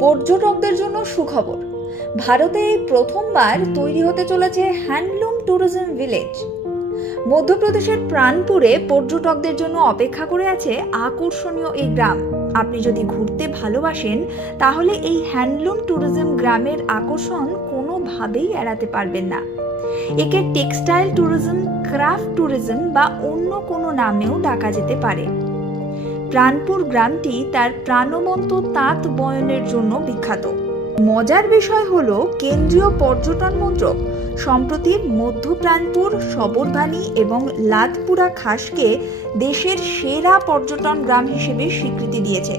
পর্যটকদের জন্য সুখবর। ভারতে এই প্রথমবার তৈরি হতে চলেছে হ্যান্ডলুম ট্যুরিজম ভিলেজ। মধ্যপ্রদেশের প্রাণপুরে পর্যটকদের জন্য অপেক্ষা করে আছে আকর্ষণীয় এই গ্রাম। আপনি যদি ঘুরতে ভালোবাসেন, তাহলে এই হ্যান্ডলুম ট্যুরিজম গ্রামের আকর্ষণ কোনোভাবেই এড়াতে পারবেন না। একে টেক্সটাইল ট্যুরিজম, ক্রাফট ট্যুরিজম বা অন্য কোনো নামেও ডাকা যেতে পারে। প্রাণপুর গ্রামটি তার প্রাণবন্ত তাঁত বয়নের জন্য বিখ্যাত। মজার বিষয় হল কেন্দ্রীয় পর্যটন মন্ত্রক। সম্প্রতি মধ্য প্রাণপুর সবরভানি এবং লাদপুরা খাসকে দেশের সেরা পর্যটন গ্রাম হিসেবে স্বীকৃতি দিয়েছে।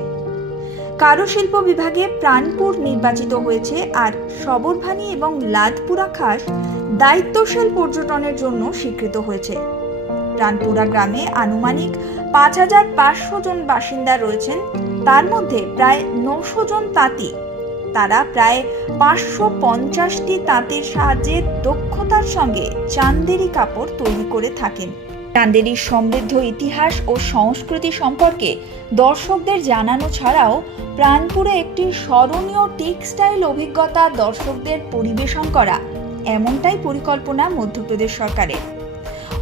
কারুশিল্প বিভাগে প্রাণপুর নির্বাচিত হয়েছে আর সবরভানি এবং লাদপুরা খাস দায়িত্বশীল পর্যটনের জন্য স্বীকৃত হয়েছে। প্রাণপুরা গ্রামে আনুমানিক পাঁচ হাজার পাঁচশো জন বাসিন্দা রয়েছেন। তার মধ্যে প্রায় নশো জন তাঁতি। তারা প্রায় পাঁচশো পঞ্চাশটি তাঁতের সাহায্যে দক্ষতার সঙ্গে চান্দেরি কাপড় তৈরি করে থাকেন। চান্দেরির সমৃদ্ধ ইতিহাস ও সংস্কৃতি সম্পর্কে দর্শকদের জানানো ছাড়াও প্রাণপুরে একটি স্মরণীয় টেক্সটাইল অভিজ্ঞতা দর্শকদের পরিবেশন করা এমনটাই পরিকল্পনা মধ্যপ্রদেশ সরকারের।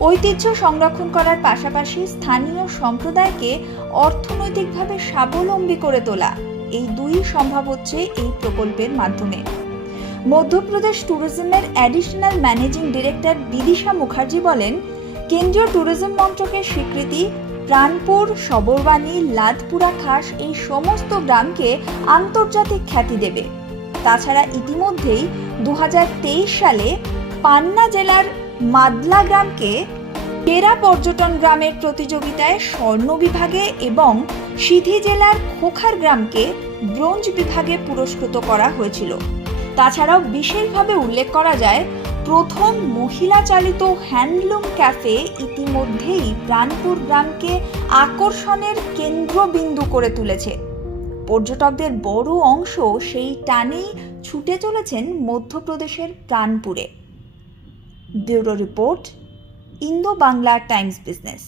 ঐতিহ্য সংরক্ষণ করার পাশাপাশি স্থানীয় সম্প্রদায়কে অর্থনৈতিকভাবে স্বাবলম্বী করে তোলা। এই দুই সম্ভব হচ্ছে এই প্রকল্পের মাধ্যমে। Madhya Pradesh ট্যুরিজমের additional managing director Bidisha Mukherjee বলেন, কেন্দ্রীয় ট্যুরিজম মন্ত্রকের স্বীকৃতি, প্রাণপুর, সবরবাণী লাদপুরা খাস এই সমস্ত গ্রামকে আন্তর্জাতিক খ্যাতি দেবে। তাছাড়া ইতিমধ্যেই দু হাজার তেইশ সালে পান্না জেলার মাদলা গ্রামকে সেরা পর্যটন গ্রামের প্রতিযোগিতায় স্বর্ণ বিভাগে এবং সিধি জেলার খোখার গ্রামকে ব্রোঞ্জ বিভাগে পুরস্কৃত করা হয়েছিল। তাছাড়াও বিশেষভাবে উল্লেখ করা যায়, প্রথম মহিলা চালিত হ্যান্ডলুম ক্যাফে ইতিমধ্যেই প্রাণপুর গ্রামকে আকর্ষণের কেন্দ্রবিন্দু করে তুলেছে। পর্যটকদের বড় অংশ সেই টানেই ছুটে চলেছেন মধ্যপ্রদেশের প্রাণপুরে। bureau report Indo Bangla Times business